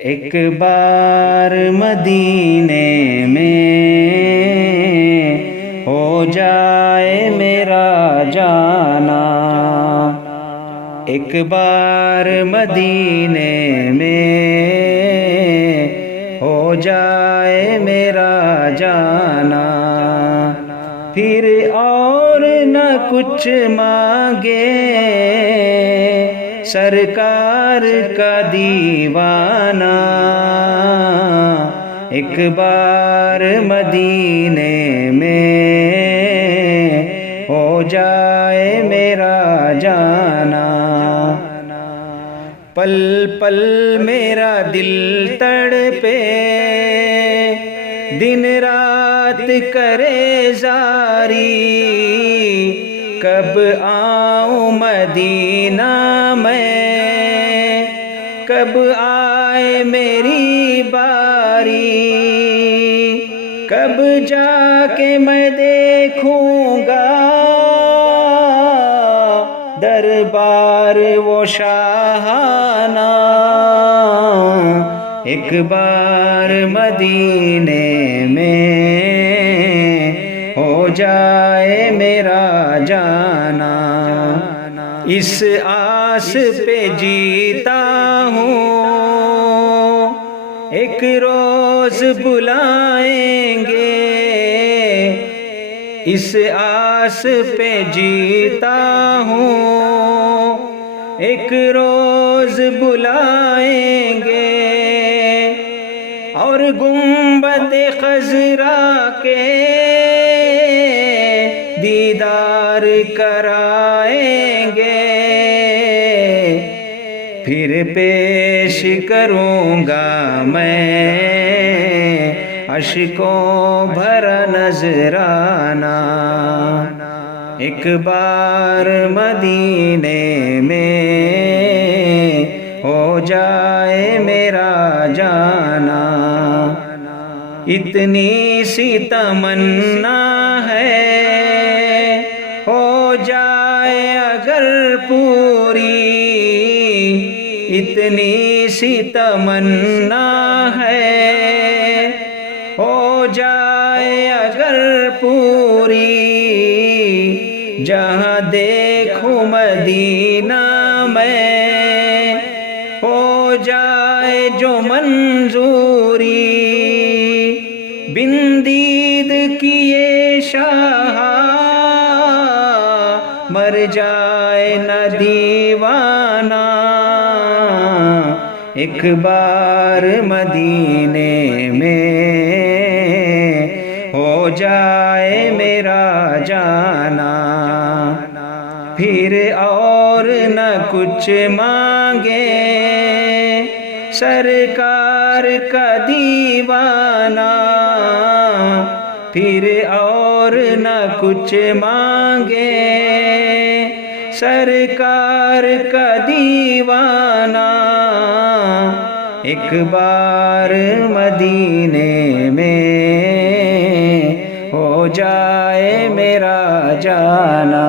ایک بار مدینے میں ہو جائے میرا جانا، ایک بار مدینے میں ہو جائے میرا جانا، پھر اور نہ کچھ مانگے سرکار کا دیوانہ، ایک بار مدینے میں ہو جائے میرا جانا۔ پل پل میرا دل تڑپے، دن رات کرے زاری، کب آؤں مدینہ میں، کب آئے میری باری، کب جا کے میں دیکھوں گا دربار وہ شاہانہ، ایک بار مدینے میں ہو جائے میرا جانا۔ اس آس پہ جیتا ہوں، ایک روز بلائیں گے، اس آس پہ جیتا ہوں، ایک روز بلائیں گے، اور گنبد خضرا کے دیدار کرائیں گے، پھر پیش کروں گا میں اشکوں بھرا نذرانہ، ایک بار مدینے میں ہو جائے میرا جانا۔ اتنی سی تمنا ہے ہو جائے اگر پوری، اتنی سی تمنا ہے ہو جائے اگر پوری، جہاں دیکھوں مدینہ میں ہو جائے جو منظوری، بن دید کیے شاہ مر جائے نہ دیوانہ، ایک بار مدینے میں ہو جائے میرا جانا، پھر اور نہ کچھ مانگے سرکار کا دیوانہ، پھر اور نہ کچھ مانگے سرکار کا دیوانہ، ایک بار مدینے میں ہو جائے میرا جانا۔